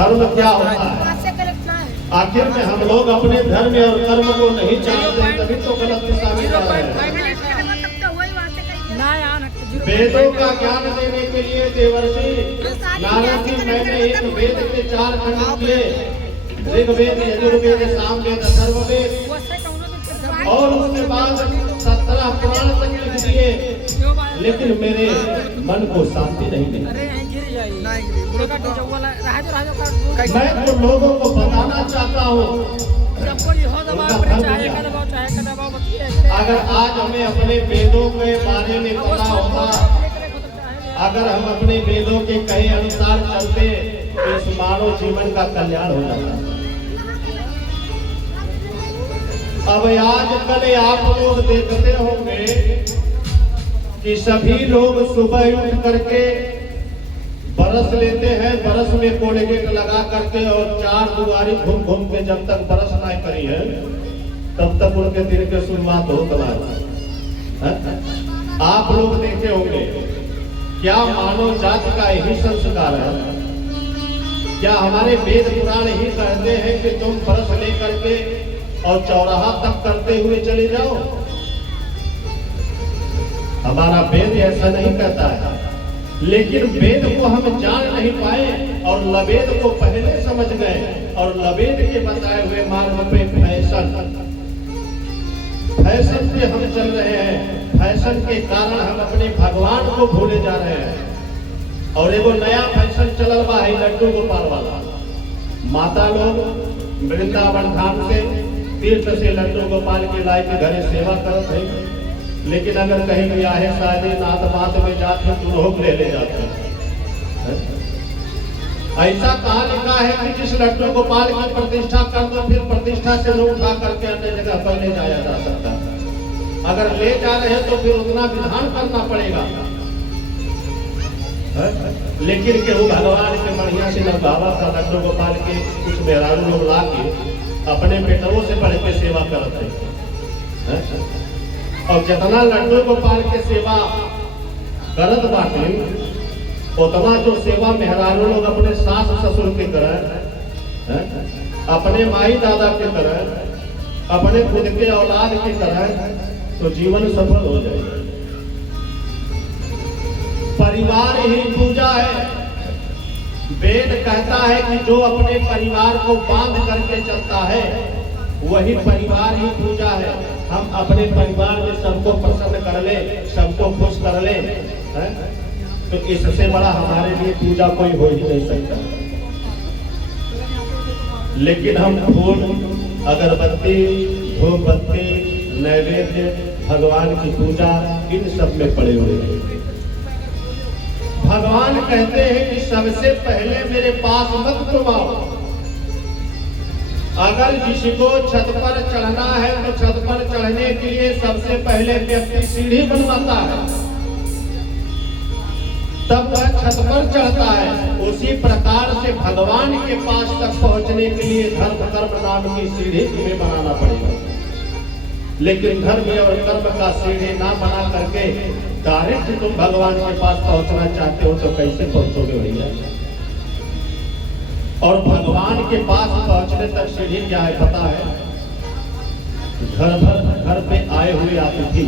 धर्म क्या होता है? आखिर में हम लोग अपने धर्म और कर्म को नहीं जानते, तभी तो गलत दिशा में जा रहे हैं। वेदों का ज्ञान देने के लिए देवर्षि नारद जी मैंने एक वेद के 4 खंड किए, ऋग्वेद, यजुर्वेद, सामवेद, अथर्ववेद, और उसके बाद 17 पुराण तक लिख दिए, लेकिन मेरे मन को शांति नहीं मिली। मैं तो लोगों को बताना चाहता हूँ, अगर आज हमें अपने वेदों के बारे में पता होता, अगर हम अपने वेदों के कहे अनुसार चलते, तो इस मानव जीवन का कल्याण हो जाता। अब आजकल आप लोग देखते होंगे कि सभी लोग सुबह उठ करके बरस लेते हैं, बरस में कोलगेट लगा करके और 4 दुआरी घूम घूम के जब तक बरस ना करी है तब तक उनके दिन की शुरुआत होता है। आप लोग देखे होंगे, क्या मानव जाति का यही संस्कार है? क्या हमारे वेद पुराण ही कहते हैं कि तुम बरस लेकर के और चौराहा तक करते हुए चले जाओ? हमारा वेद ऐसा नहीं कहता है, लेकिन वेद को हम जान नहीं पाए और लवेद को पहले समझ गए और लवेद के बताए हुए मार्ग पे फैशन पे हम चल रहे हैं। फैशन के कारण हम अपने भगवान को भूले जा रहे हैं। और एगो नया फैशन चलल बा है लड्डू गोपाल वाला। माता लोग वृंदावन धाम से तीर्थ से लड्डू गोपाल के लाई के घरे सेवा करत है, लेकिन अगर कहीं ब्याह शादी नात बात में जाते तो लोग ले जाते हैं। ऐसा कहा लिखा है कि जिस लड्डू गोपाल की प्रतिष्ठा कर दो, फिर प्रतिष्ठा से लोग उठा करके अन्य जगह पर ले जाया जा सकता है। अगर ले जा रहे हैं तो फिर उतना विधान करना पड़ेगा। लेकिन केहू भगवान के बढ़िया से बाबा का लड्डू गोपाल के कुछ मेहरारू लोग ला के अपने बेटों से बढ़ के सेवा करते हैं। और जितना लड्डू गोपाल के सेवा करत बाटे, उतना जो सेवा मेहरारू लोग अपने सास ससुर के करें, अपने माई दादा के करें, अपने खुद के औलाद के करें, तो जीवन सफल हो जाएगा। परिवार ही पूजा है। वेद कहता है कि जो अपने परिवार को बांध करके चलता है वही परिवार ही पूजा है। हम अपने परिवार में सबको प्रसन्न कर ले, सबको खुश कर ले, तो इससे बड़ा हमारे लिए पूजा कोई हो ही नहीं सकता। लेकिन हम फूल, अगरबत्ती, धूपबत्ती, नैवेद्य, भगवान की पूजा, इन सब में पड़े हुए हैं। भगवान कहते हैं कि सबसे पहले मेरे पास मत तुम आओ। अगर किसी को छत पर चढ़ना है तो छत पर चढ़ने के लिए सबसे पहले व्यक्ति सीढ़ी बनवाता है, तब वह छत पर चढ़ता है। उसी प्रकार से भगवान के पास तक पहुंचने के लिए धर्म कर्म नाम की सीढ़ी तुम्हें बनाना पड़ेगा। लेकिन धर्म और कर्म का सीढ़ी ना बना करके डायरेक्ट तुम भगवान के पास पहुंचना चाहते हो तो कैसे पहुंचोगे भैया? और भगवान के पास पहुंचने तक सीढ़ी क्या है पता है? घर पे आए हुए अतिथि,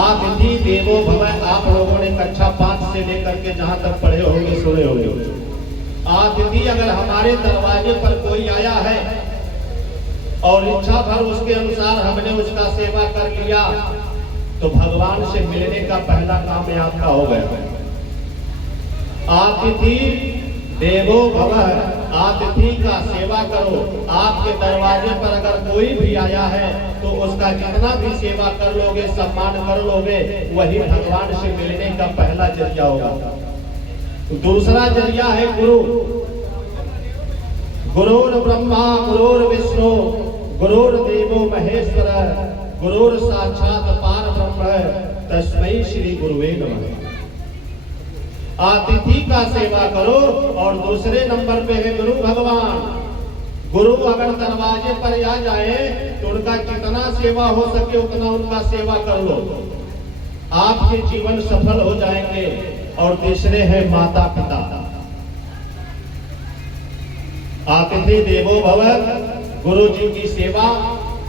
अतिथि देवो भव। आप लोगों ने कक्षा 5 से लेकर के जहां तक पढ़े होंगे, सुने होंगे। अतिथि अगर हमारे दरवाजे पर कोई आया है और इच्छा भर उसके अनुसार हमने उसका सेवा कर लिया, तो भगवान से मिलने का पहला काम आपका हो गया। अतिथि देवो भव, अतिथि का सेवा करो। आपके दरवाजे पर अगर कोई भी आया है तो उसका जितना भी सेवा कर लोगे, सम्मान कर लोगे, वही भगवान से मिलने का पहला जरिया होगा। दूसरा जरिया है गुरु। गुरुर् ब्रह्मा गुरुर्विष्णु गुरुर्देवो महेश्वर गुरुर् साक्षात पार ब्रह्म तस्मै श्री गुरुवे नमः। अतिथि का सेवा करो। और दूसरे नंबर पे है गुरु भगवान। गुरु अगर दरवाजे पर आ जाए तो उनका जितना सेवा हो सके उतना उनका सेवा कर लो, आपके जीवन सफल हो जाएंगे। और तीसरे है माता पिता। अतिथि देवो भव, गुरु जी की सेवा,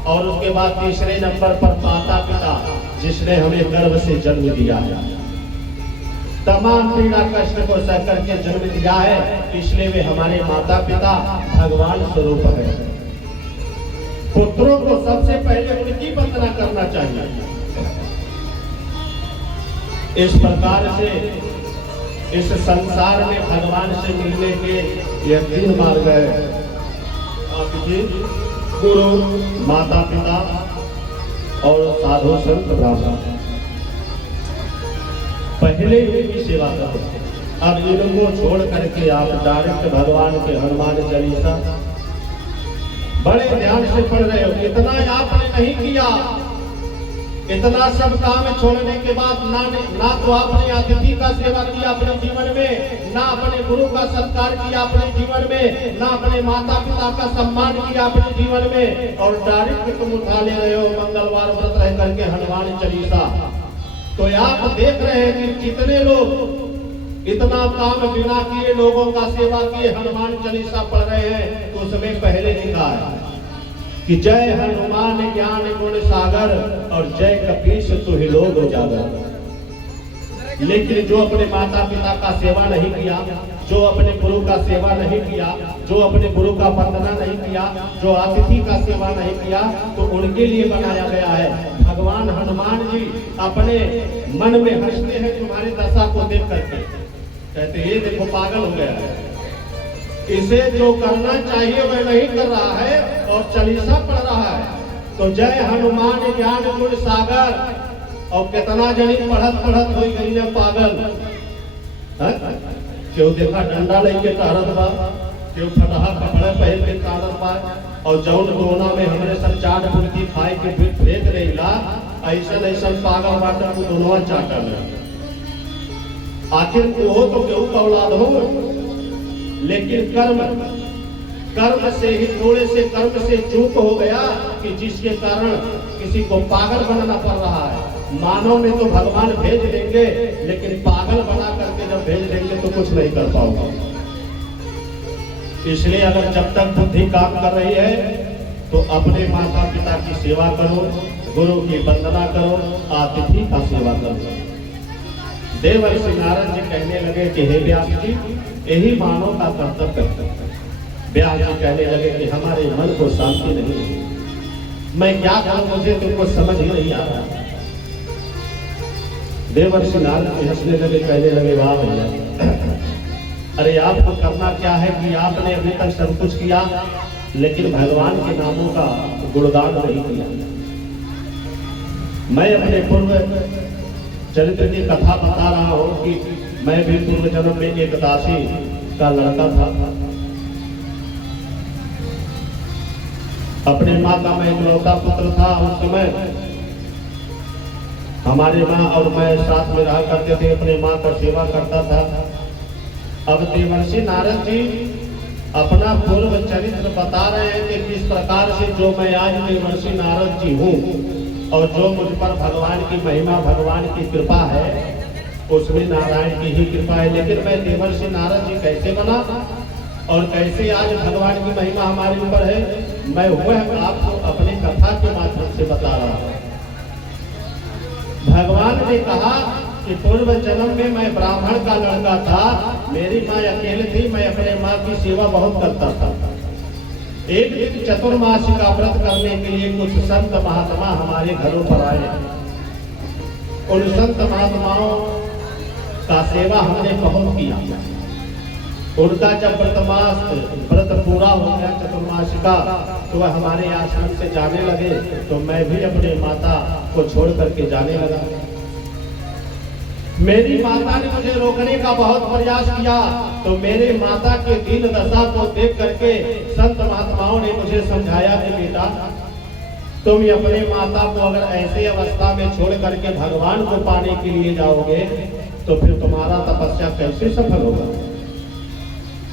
और उसके बाद तीसरे नंबर पर माता पिता, जिसने हमें गर्भ से जन्म दिया है, तमाम पीड़ा कष्ट को सह करके जन्म दिया है, इसलिए वे हमारे माता पिता भगवान स्वरूप है। पुत्रों को सबसे पहले उनकी वंदना करना चाहिए। इस प्रकार से इस संसार में भगवान से मिलने के ये 3 मार्ग है, अतिथि, गुरु, माता पिता और साधु संत ब्राह्मण। पहले इनकी सेवा करो। अब इनको छोड़ करके आप डायरेक्ट भगवान के हनुमान चालीसा बड़े ध्यान से पढ़ रहे हो। इतना आपने नहीं किया, इतना सब काम छोड़ने के बाद ना तो आपने अतिथि का सेवा किया अपने जीवन में, ना अपने गुरु का सत्कार किया अपने जीवन में, ना अपने माता पिता का सम्मान किया अपने जीवन में, और डायरेक्ट तुम उठा ले रहे हो मंगलवार व्रत रह करके हनुमान चालीसा। तो आप देख रहे हैं कि कितने लोग इतना काम बिना किए लोगों का सेवा किए हनुमान चालीसा पढ़ रहे हैं। तो उसमें पहले लिखा है कि जय हनुमान ज्ञान गुण सागर और जय कपीश तुहि लोग उजागर। लेकिन जो अपने माता पिता का सेवा नहीं किया, जो अपने गुरु का सेवा नहीं किया, जो अपने गुरु का वंदना नहीं किया, जो अतिथि का सेवा नहीं किया, तो उनके लिए बनाया गया है। भगवान हनुमान जी अपने मन में हंसते हैं तुम्हारी दशा को देख करके, कहते ये देखो पागल हो गया है, इसे जो करना चाहिए वह नहीं कर रहा है और चालीसा पढ़ रहा है। तो जय हनुमान ज्ञान गुण सागर, और कितना जनी पढ़त पढ़त हो गई ने पागल। क्यों देखा डंडा लेके तारत बा, क्यों फटहा कपड़े पहन के तारत बा, और जौन दोना में हमरे सब चाट फुल्की खाए के फिर फेंक देला, ऐसा ऐसा पागल बाटा को दोनों चाटा में। आखिर वो तो केहू का औलाद हो, लेकिन कर्म से ही थोड़े से कर्म से चूक हो गया कि जिसके कारण किसी को पागल बनाना पड़ रहा है। मानव में तो भगवान भेज देंगे, लेकिन पागल बना करके जब भेज देंगे तो कुछ नहीं कर पाओगे। इसलिए अगर जब तक बुद्धि काम कर रही है तो अपने माता पिता की सेवा करो, गुरु की वंदना करो, अतिथि का सेवा करो। देवर्षि नारद जी कहने लगे कि हे व्यास जी, यही मानव का कर्तव्य है। व्यास जी कहने लगे कि हमारे मन को शांति नहीं है, मैं क्या करूं, मुझे तुमको समझ ही नहीं आ रहा। देवर्षि नारद जी हंसने लगे, कहने लगे वाह भैया, अरे आपको करना क्या है कि आपने अभी तक सब कुछ किया, लेकिन भगवान के नामों का गुणगान नहीं किया। मैं अपने पूर्व चरित्र की कथा बता रहा हूं कि मैं भी पूर्व जन्म में एक दासी का लड़का था। अपने माँ का मैं इकलौता पुत्र था। उस समय हमारी माँ और मैं साथ में रहा करते थे, अपने माँ का सेवा करता था। अब देवर्षि नारद जी अपना पूर्व चरित्र बता रहे हैं कि किस प्रकार से जो मैं आज देवर्षि नारद जी हूँ और जो मुझ पर भगवान की महिमा, भगवान की कृपा है, उसमें नारायण की ही कृपा है। लेकिन मैं देवर्षि नारद जी कैसे बना और कैसे आज भगवान की महिमा हमारे ऊपर है, मैं वह आपको अपनी कथा के माध्यम से बता रहा हूँ। भगवान ने कहा कि पूर्व जन्म में मैं ब्राह्मण का लड़का था, मेरी माँ अकेले थी, मैं अपने माँ की सेवा बहुत करता था। एक दिन चतुर्मासी का व्रत करने के लिए कुछ संत महात्मा हमारे घरों पर आए। उन संत महात्माओं का सेवा हमने बहुत किया। उनका जब व्रत पूरा हो गया चतुर्मासी का, तो वह हमारे आश्रम से जाने लगे, तो मैं भी अपने माता को छोड़ करके जाने लगा। मेरी माता ने मुझे रोकने का बहुत प्रयास किया, तो मेरे माता के दीन दशा को देख करके संत महात्माओं ने मुझे समझाया कि बेटा, तुम अपने माता को अगर ऐसे अवस्था में छोड़ करके भगवान को पाने के लिए जाओगे तो फिर तुम्हारा तपस्या कैसे सफल होगा।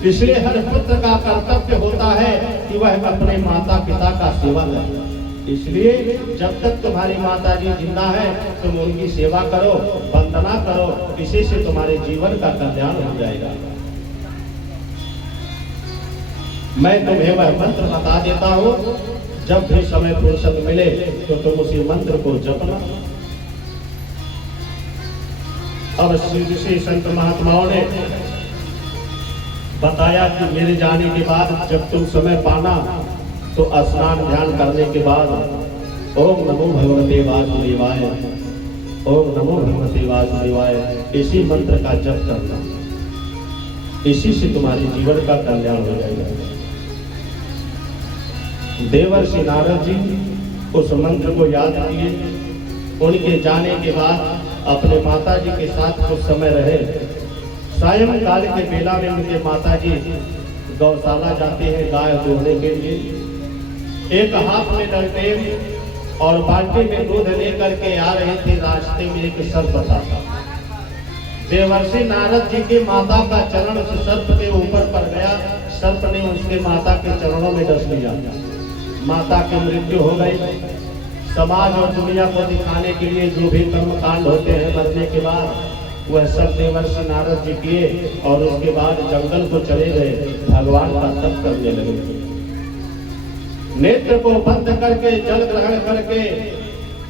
इसलिए हर पुत्र का कर्तव्य होता है कि वह अपने माता पिता का सेवा करे। इसलिए जब तक तुम्हारी माता जी जिंदा है तुम उनकी सेवा करो, वंदना करो, इसी से तुम्हारे जीवन का कल्याण हो जाएगा। मैं तुम्हें वह मंत्र बता देता हूं, जब भी समय फुर्सत मिले तो तुम उसी मंत्र को जपना। अब श्री संत महात्माओं ने बताया कि मेरे जाने के बाद जब तुम समय पाना तो स्नान ध्यान करने के बाद ओम नमो भगवते वासुदेवाय, ओम नमो भगवते वासुदेवाय, इसी मंत्र का जप करना। इसी से तुम्हारे जीवन का कल्याण हो जाएगा। देवर्षि नारद जी उस मंत्र को याद किए। उनके जाने के बाद अपने माता जी के साथ कुछ समय रहे। सायं काल के बेला में उनके माता जी गौशाला जाते हैं गाय दूहने के लिए। एक हाथ में ललटेन और बाल्टी में दूध लेकर के आ रहे थे। रास्ते में एक सर्प था। देवर्षि नारद जी के माता का चरण उस सर्प के ऊपर पड़ गया। सर्प ने उसके माता के चरणों में डस लिया। माता की मृत्यु हो गई। समाज और दुनिया को दिखाने के लिए जो भी कर्म कांड होते हैं मरने के बाद, वह सब देवर्षि नारद जी किए और उसके बाद जंगल को चले गए, भगवान का तप करने लगे। नेत्र को बंद करके जल ग्रहण करके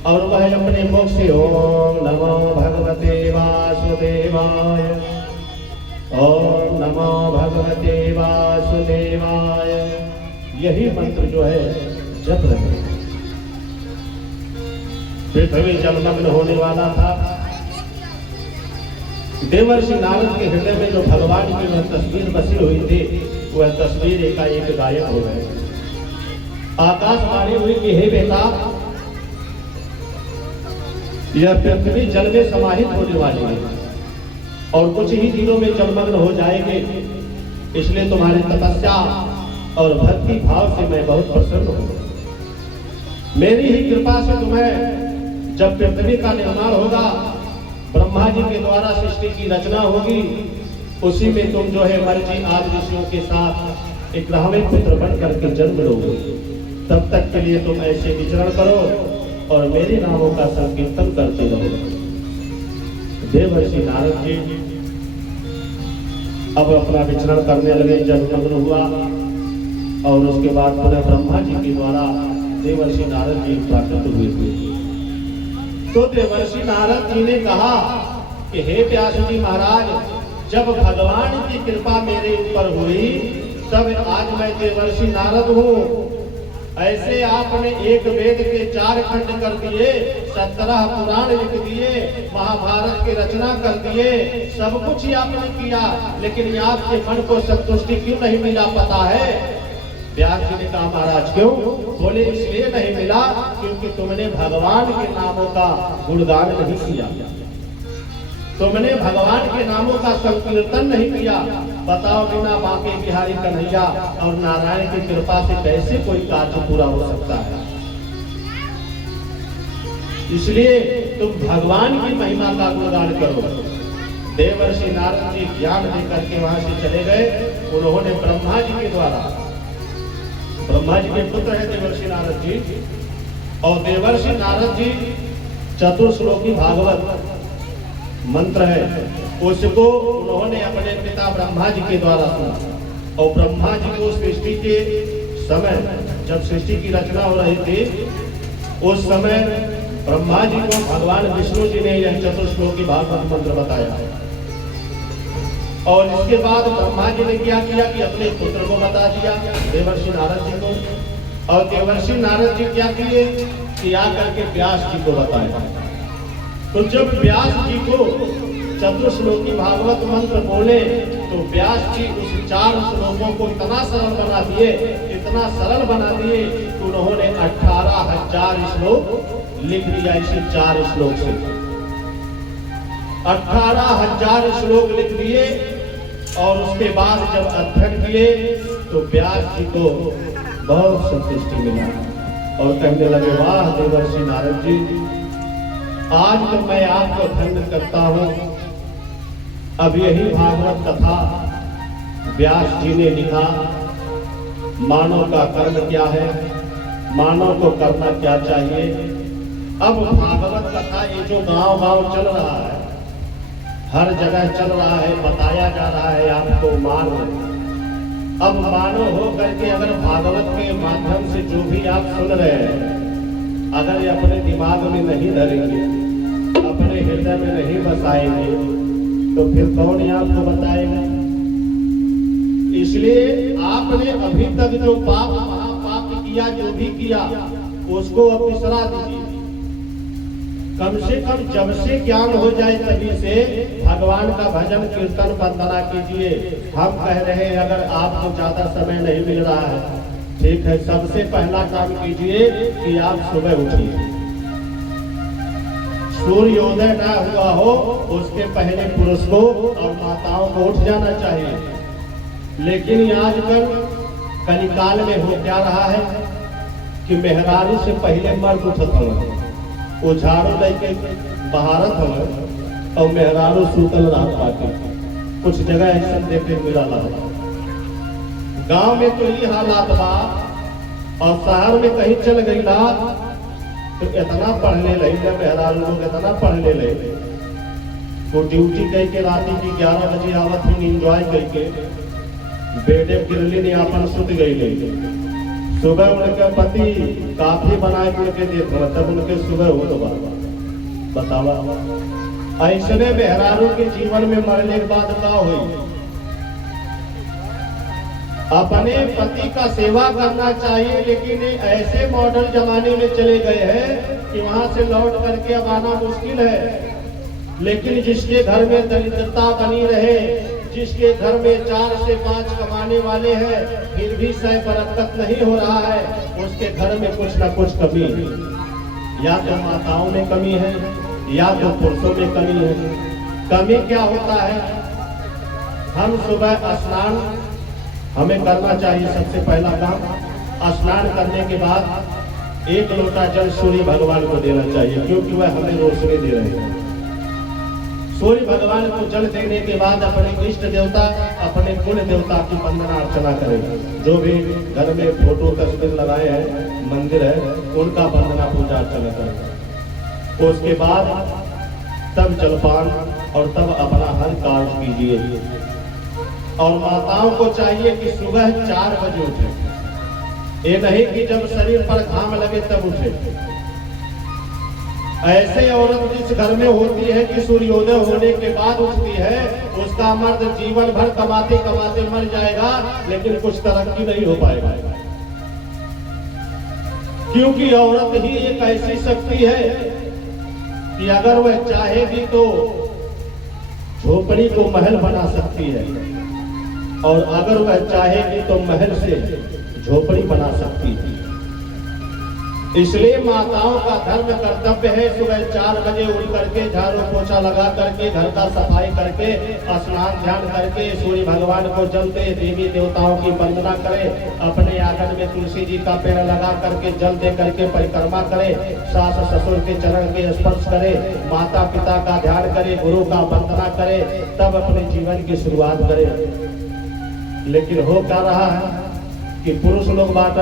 और वह अपने मुख से ओम नमो भगवते वासुदेवाय, ओम नमो भगवते वासुदेवाय, यही मंत्र जो है जप रहे। पृथ्वी जलमग्न होने वाला था। देवर्षि नारद के हृदय में जो भगवान की वह तस्वीर बसी हुई थी, वह तस्वीर एकाएक गायब हो गई। आकाशवाणी हुई कि हे बेटा, यह पृथ्वी जल में समाहित होने वाली है और कुछ ही दिनों में जलमग्न हो जाएंगे। इसलिए तुम्हारी तपस्या और भक्ति भाव से मैं बहुत प्रसन्न हूं। मेरी ही कृपा से तुम्हें जब पृथ्वी का निर्माण होगा, ब्रह्मा जी के द्वारा सृष्टि की रचना होगी, उसी में तुम जो है मर्जी आदि ऋषियों के साथ एक ग्रहवें पुत्र बन करके जन्म लोगे। तब तक के लिए तुम ऐसे विचरण करो और मेरे नामों का संकीर्तन करते रहो। देवर्षि नारद जी अब अपना विचरण करने लगे। जलमग्न हुआ और उसके बाद पुनः ब्रह्मा जी के द्वारा देवर्षि नारद जी प्राकृत हुए थे। तो देवर्षि नारद जी ने कहा कि हे व्यास जी महाराज, जब भगवान की कृपा मेरे ऊपर हुई तब आज मैं देवर्षि नारद हूँ। ऐसे आपने एक वेद के 4 खंड कर दिए, 17 पुराण लिख दिए, महाभारत की रचना कर दिए, सब कुछ ही आपने किया, लेकिन आपके मन को संतुष्टि क्यों नहीं मिला पता है? व्यास जी ने कहा महाराज क्यों? बोले इसलिए नहीं मिला क्योंकि तुमने भगवान के नामों का गुणगान नहीं किया, तुमने भगवान के नामों का संकीर्तन नहीं किया। बताओ बिना बांके बिहारी कन्हैया और नारायण की कृपा से कैसे कोई कार्य पूरा हो सकता है? इसलिए तुम भगवान की महिमा का गुणगान करो। देवर्षि नारद जी ज्ञान देकर के वहां से चले गए। उन्होंने ब्रह्मा जी के द्वारा, ब्रह्मा जी के पुत्र है देवर्षि नारद जी, और देवर्षि नारद जी चतुर्श्लोकी भागवत मंत्र है, उसको उन्होंने अपने पिता ब्रह्मा जी के द्वारा सुना। और ब्रह्मा जी को सृष्टि के समय, जब सृष्टि की रचना हो रही थी, उस समय ब्रह्मा जी को भगवान विष्णु जी ने यह चतुर्श्लोकी भागवत मंत्र बताया। और इसके बाद ब्रह्मा जी ने क्या किया कि अपने पुत्र को बता दिया, देवर्षि नारद जी को। और देवर्षि नारद जी क्या किए कि आकर के व्यास जी को बताया। तो जब व्यास जी को चतुर्श्लोकी भागवत मंत्र बोले तो व्यास जी उस 4 श्लोकों को इतना सरल बना दिए, इतना सरल बना दिए कि उन्होंने 18,000 श्लोक लिख दिया। इसी 4 श्लोक से 18,000 श्लोक लिख दिए। और उसके बाद जब अध्ययन किए तो व्यास जी को बहुत संतुष्टि मिला और कहने लगे वाह देवर्षि नारद जी, आज तो मैं आपको धन्य करता हूँ। अब यही भागवत कथा व्यास जी ने लिखा। मानव का कर्म क्या है, मानव को करना क्या चाहिए। अब भागवत कथा ये जो गांव-गांव चल रहा है, हर जगह चल रहा है, बताया जा रहा है आपको मान। अब मानो हो करके अगर भागवत के माध्यम से जो भी आप सुन रहे हैं, अगर ये अपने दिमाग में नहीं धरेंगे, अपने हृदय में नहीं बसाएंगे, तो फिर कौन ये आपको बताएगा? इसलिए आपने अभी तक जो पाप महापाप किया, जो भी किया, उसको अब बिसरा दीजिए। कम से कम जब से ज्ञान हो जाए तभी से भगवान का भजन कीर्तन वंदना कीजिए। हम कह रहे हैं अगर आपको ज्यादा समय नहीं मिल रहा है, ठीक है, सबसे पहला काम कीजिए कि आप सुबह उठिए। सूर्योदय ना हुआ हो उसके पहले पुरुष को और माताओं को उठ जाना चाहिए। लेकिन आजकल कलिकाल में हो क्या रहा है कि मेहरारू से पहले मर्द उठत हुआ, वो झाड़ू लेके बहारत हुआ और मेहरारू सूतल रात पाके। कुछ जगह ऐसा देखने मिला रहा। गांव में तो ये हालात बा, और शहर में कहीं चल गई ला तो इतना पढ़ने लगे मेहरारू लोग, इतना पढ़ने लगे तो ड्यूटी कह के रात की 11 बजे आवत ही इंजॉय करके बेटे गिरली ने अपन सुत गई। सुबह उनके पति काफी बनाए उनके देते, तब उनके सुबह हो तो बतावा। ऐसे मेहरारू के जीवन में मरने के बाद क्या हुई? अपने पति का सेवा करना चाहिए, लेकिन ऐसे मॉडल जमाने में चले गए हैं कि वहां से लौट करके अब आना मुश्किल है। लेकिन जिसके घर में दरिद्रता बनी रहे, जिसके घर में 4 से 5 कमाने वाले हैं, फिर भी सह बरकत नहीं हो रहा है, उसके घर में कुछ न कुछ कमी है। या तो माताओं में कमी है या तो पुरुषों में कमी है। कमी क्या होता है? हम सुबह स्नान हमें करना चाहिए। सबसे पहला काम, स्नान करने के बाद 1 लोटा जल सूर्य भगवान को देना चाहिए, क्योंकि वह हमें रोशनी दे रहे हैं। सूर्य भगवान को जल देने के बाद अपने इष्ट देवता, अपने कुल देवता की वंदना अर्चना करें। जो भी घर में फोटो तस्वीर लगाए हैं, मंदिर है, उनका वंदना पूजा अर्चना करें। उसके बाद तब जलपान और तब अपना हर कार्य कीजिए। और माताओं को चाहिए कि सुबह 4 बजे उठे। ये नहीं कि जब शरीर पर घाम लगे तब उठे। ऐसे औरत जिस घर में होती है कि सूर्योदय होने के बाद उठती है, उसका मर्द जीवन भर कमाते कमाते मर जाएगा, लेकिन कुछ तरक्की नहीं हो पाएगा। क्योंकि औरत ही एक ऐसी शक्ति है कि अगर वह चाहेगी तो झोपड़ी को महल बना सकती है, और अगर वह चाहेगी तो महल से झोपड़ी बना सकती है। इसलिए माताओं का धर्म कर्तव्य है सुबह 4 बजे उठ करके झाड़ू पोछा लगा करके, घर का सफाई करके, स्नान ध्यान करके, सूर्य भगवान को जल दे, देवी देवताओं की वंदना करे, अपने आंगन में तुलसी जी का पेड़ लगा करके जल दे करके परिक्रमा करे, सास ससुर के चरण के स्पर्श करे, माता पिता का ध्यान करे, गुरु का वंदना करे, तब अपने जीवन की शुरुआत करे। लेकिन हो क्या रहा है कि पुरुष लोग बात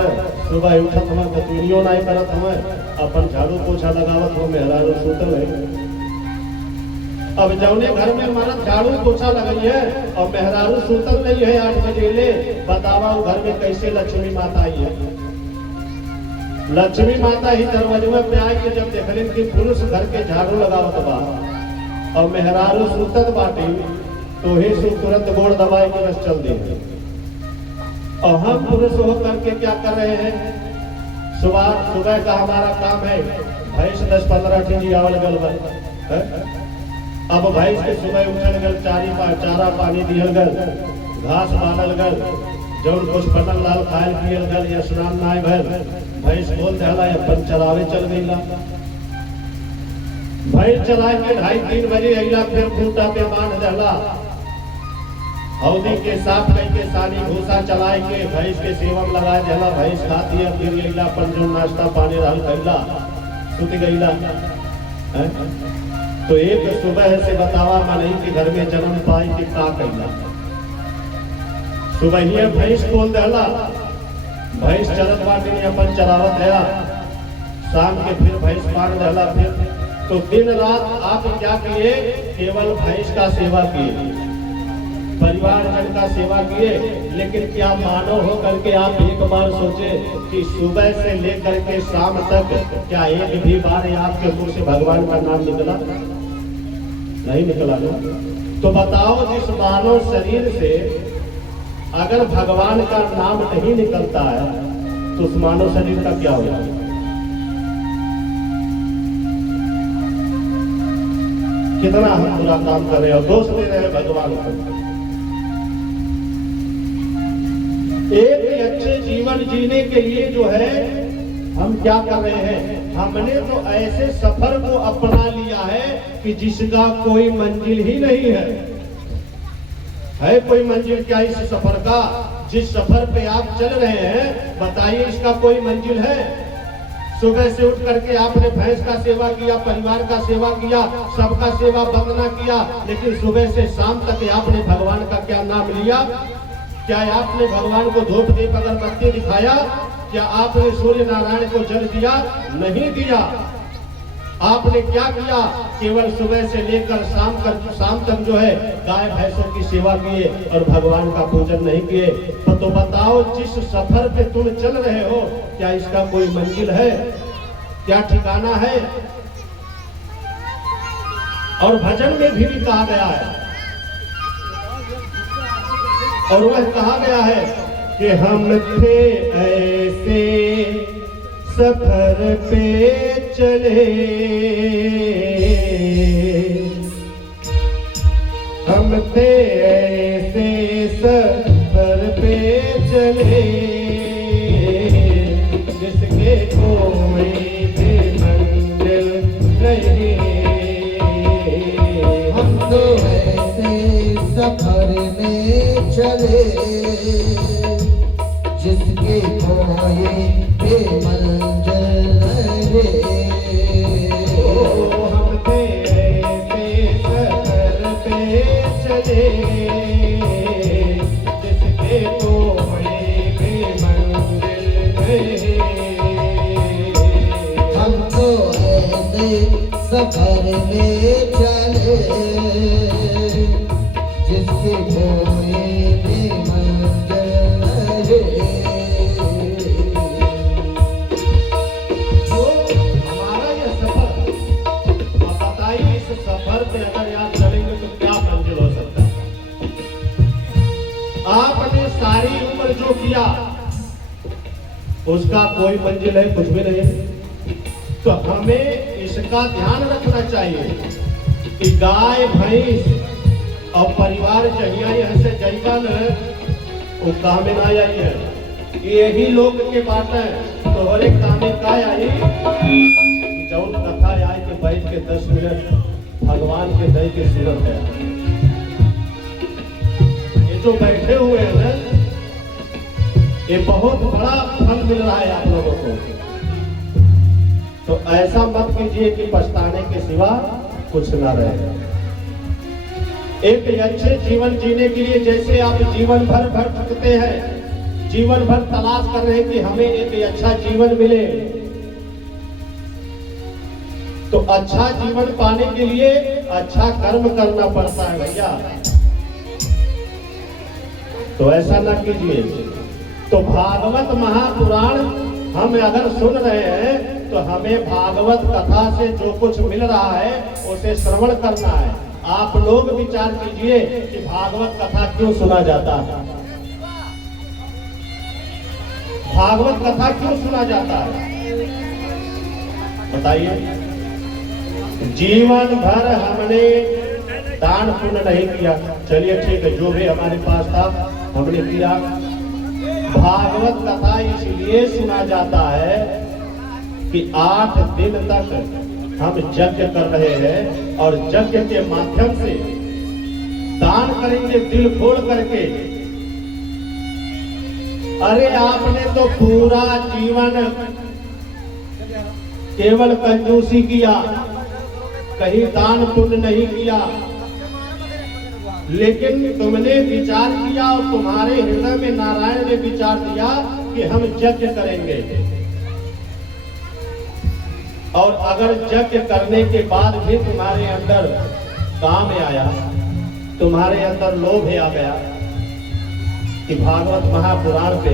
सुबह उठत हमें बतूनियों नहीं करत हमें, अपन झाड़ू पोछा लगावत हो, मेहरारू सूतल है। अब जौने घर में मर्द झाड़ू पोछा लगाई है और मेहरारू सूतल नहीं है 8 बजे ले, बतावा वो घर में कैसे लक्ष्मी माता आई है? लक्ष्मी माता ही दरवाजे पे आई के जब देखलिन कि पुरुष घर के झाड़ू लगावत बा और मेहरारू सूतत बाटे, तो ही से तुरंत गोड़ दबाए के बस चल दे। और हम पुरुष हो करके क्या कर रहे हैं? सुबह का हमारा काम है भैंस 10-15 टीजी आवल गल है। अब भैंस के सुबह उठल गल, चारा पानी दिहल गल, घास बांधल गल, जौन कुछ बनल लाल खायल पियल गल, या स्नान नाय भैल, भैंस बोल देला अपन चरावे चल गईला। भैंस चला के 2:30-3 बजे अइला, फिर खूंटा पे बांध देला, हौदी के साफ करके सानी भूसा चलाए के भैंस के सेवम लगा देला, भैंस खाती है, फिर अइला अपन जो नाश्ता पानी रहल खैला, सुत गईला। तो एक सुबह से बतावा मनई के घर में जन्म पाई कि का कैला। सुबह ही भैंस खोल देला, भैंस चरत बाटे अपन चलावत है, शाम के फिर भैंस बांध देला। फिर तो दिन रात आप क्या किए? केवल भैंस का सेवा किए। परिवार जन का सेवा किए, लेकिन क्या मानव हो करके आप एक बार सोचे कि सुबह से लेकर के शाम तक क्या एक भी बार आपके मुंह से भगवान का नाम निकला? नहीं निकला ना। तो बताओ, जिस मानव शरीर से अगर भगवान का नाम नहीं निकलता है तो उस मानव शरीर का क्या होगा? कितना हम बुरा काम कर रहे हैं और दोष दे रहे हैं भगवान को। एक अच्छे जीवन जीने के लिए जो है हम क्या कर रहे हैं? हमने तो ऐसे सफर को अपना लिया है कि जिसका कोई मंजिल ही नहीं है कोई मंजिल क्या इस सफर का? जिस सफर पे आप चल रहे हैं, बताइए इसका कोई मंजिल है? सुबह से उठ करके आपने भैंस का सेवा किया, परिवार का सेवा किया, सबका सेवा वंदना किया, लेकिन सुबह से शाम तक आपने भगवान का क्या नाम लिया? क्या आपने भगवान को धूप दीप अगरबत्ती दिखाया? क्या आपने सूर्य नारायण को जल दिया? नहीं दिया। आपने क्या किया? केवल सुबह से लेकर शाम तक जो है गाय भैंसों की सेवा किए और भगवान का पूजन नहीं किए। तो बताओ, जिस सफर पे तुम चल रहे हो, क्या इसका कोई मंजिल है? क्या ठिकाना है? और भजन में भी कहा गया है, और वह कहा गया है कि हम थे ऐसे सफर पे चले, हम थे ऐसे सफर पे चले, जिसके कोई भी मंजिल नहीं। हम तो ऐसे सफर में चले, जिसके कोई भी मंजिल नहीं। हम थे ऐसे सफर पे चले, जिसके कोई भी मंजिल नहीं। हम तो ऐसे सफर में चले, जिसके कोई भी मंजिल नहीं। हमारा ये सफर, आप बताइए, इस सफर पे अगर आप चलेंगे तो क्या मंजिल हो सकता है? आपने सारी उम्र जो किया उसका कोई मंजिल है? कुछ भी नहीं। तो हमें इसका ध्यान रखना चाहिए कि गाय भैंस और परिवार जहिया यहाँ से जाइबा न, वो कामे ना आई है। यही लोग के बात है तो हर एक कामे का आई, जौन कथा आई के बैठ के 10 मिनट भगवान के दय के सूरत है। ये जो बैठे हुए हैं ना, ये बहुत बड़ा फल मिल रहा है आप लोगों को। तो ऐसा मत कीजिए कि पछताने के सिवा कुछ ना रहे। एक अच्छे जीवन जीने के लिए जैसे आप जीवन भर भटकते हैं, जीवन भर तलाश कर रहे हैं कि हमें एक अच्छा जीवन मिले, तो अच्छा जीवन पाने के लिए अच्छा कर्म करना पड़ता है भैया। तो ऐसा ना कीजिए। तो भागवत महापुराण हम अगर सुन रहे हैं तो हमें भागवत कथा से जो कुछ मिल रहा है उसे श्रवण करना है। आप लोग विचार कीजिए कि भागवत कथा क्यों सुना जाता है? भागवत कथा क्यों सुना जाता है बताइए। जीवन भर हमने दान पुण्य नहीं किया, चलिए ठीक है, जो भी हमारे पास था हमने किया। भागवत कथा इसलिए सुना जाता है कि 8 दिन तक हम यज्ञ कर रहे हैं और यज्ञ के माध्यम से दान करेंगे दिल खोल करके। अरे आपने तो पूरा जीवन केवल कंजूसी किया, कहीं दान पुण्य नहीं किया, लेकिन तुमने विचार किया और तुम्हारे हृदय में नारायण ने विचार दिया कि हम यज्ञ करेंगे। और अगर यज्ञ करने के बाद भी तुम्हारे अंदर काम आया तुम्हारे अंदर लोभ आ गया कि भागवत महापुराण पे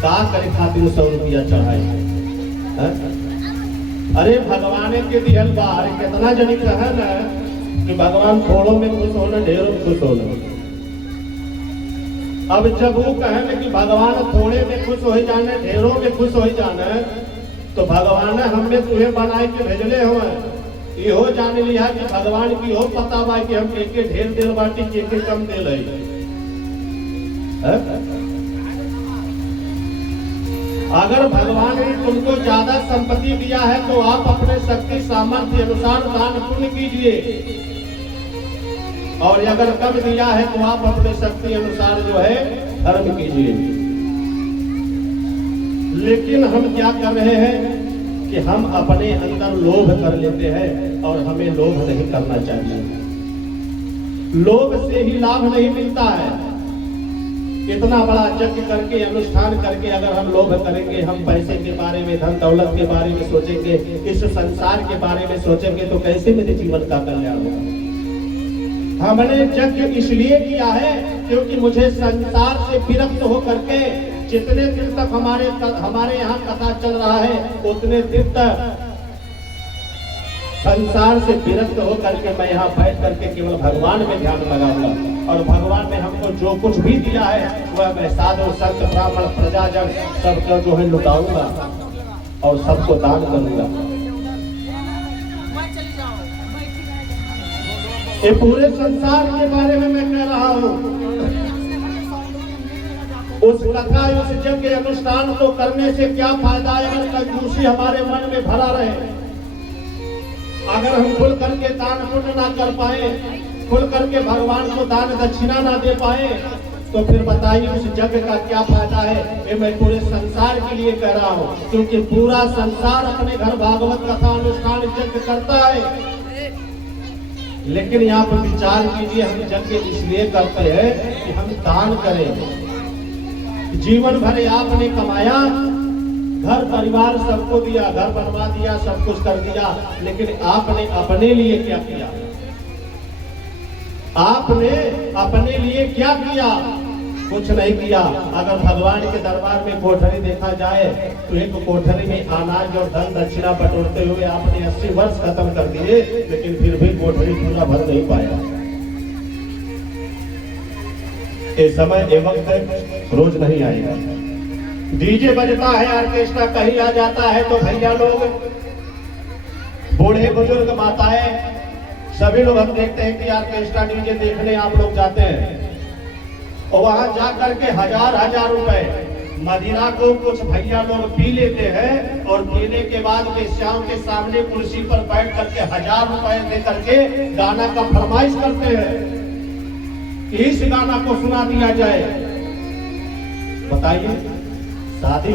का करे खातिर 100 रुपया चढ़ाई। अरे भगवान के दिहल बा। अरे कितना जनी कहे ना कि भगवान थोड़ों में खुश होना, ढेरों में खुश होना। अब जब वो कहे कि भगवान थोड़े में खुश हो जाने, ढेरों में खुश हो जाने, तो भगवान हमने तुम्हें बनाए के भेजले हो। इहो जान लिया कि भगवान की हो पता बा कि हम के ढेर दिल बाटी के कम दिल है। अगर भगवान ने तुमको ज्यादा संपत्ति दिया है तो आप अपने शक्ति सामर्थ्य अनुसार दान पुण्य कीजिए, और अगर कम दिया है तो आप अपने शक्ति अनुसार जो है धर्म कीजिए। लेकिन हम क्या कर रहे हैं कि हम अपने अंदर लोभ कर लेते हैं, और हमें लोभ नहीं करना चाहिए। लोभ से ही लाभ नहीं मिलता है। इतना बड़ा यज्ञ करके, अनुष्ठान करके अगर हम लोभ करेंगे, हम पैसे के बारे में, धन दौलत के बारे में सोचेंगे, इस संसार के बारे में सोचेंगे, तो कैसे मेरे जीवन का कल्याण होगा। हमने यज्ञ इसलिए किया है क्योंकि मुझे संसार से विरक्त होकर के, जितने दिन तक हमारे यहाँ कथा चल रहा है, उतने दिन तक संसार से विरक्त होकर के मैं यहाँ बैठ करके केवल भगवान में ध्यान लगाऊंगा, और भगवान ने हमको जो कुछ भी दिया है वह मैं साधु संत ब्राह्मण प्रजाजन सबका जो है लुटाऊंगा और सबको दान करूंगा। ये पूरे संसार के बारे में मैं कह रहा हूँ। उस कथा, उस यज्ञ अनुष्ठान को करने से क्या फायदा है अगर कंजूसी हमारे मन में भरा रहे। अगर हम खुल करके दान पुण्य ना कर पाए, खुल करके भगवान को दान दक्षिणा ना दे पाए, तो फिर बताइए उस यज्ञ का क्या फायदा है। ये मैं पूरे संसार के लिए कह रहा हूँ, क्योंकि पूरा संसार अपने घर भागवत कथा अनुष्ठान यज्ञ करता है। लेकिन यहाँ पर विचार कीजिए, हम यज्ञ इसलिए करते हैं कि हम दान करें। जीवन भर आपने कमाया, घर परिवार सबको दिया, घर बनवा दिया, सब कुछ कर दिया, लेकिन आपने अपने लिए क्या किया? आपने अपने लिए क्या किया? कुछ नहीं किया। अगर भगवान के दरबार में कोठरी देखा जाए तो एक कोठरी में अनाज और धन दक्षिणा बटोरते हुए आपने 80 वर्ष खत्म कर दिए, लेकिन फिर भी कोठरी पूरा भर नहीं पाया। ये समय ये वक्त रोज नहीं आएगा। डीजे बजता है, ऑर्केस्ट्रा कहीं आ जाता है तो भैया लोग, बूढ़े बुजुर्ग माताएं, सभी लोग हम देखते हैं कि ऑर्केस्ट्रा डीजे देखने आप लोग जाते हैं, और वहां जाकर के हजार रुपए मदिरा को कुछ भैया लोग पी लेते हैं, और पीने के बाद श्याम के सामने कुर्सी पर बैठ करके 1000 रुपए दे करके गाना का फरमाइश करते हैं कि इस गाना को सुना दिया जाए। बताइए, शादी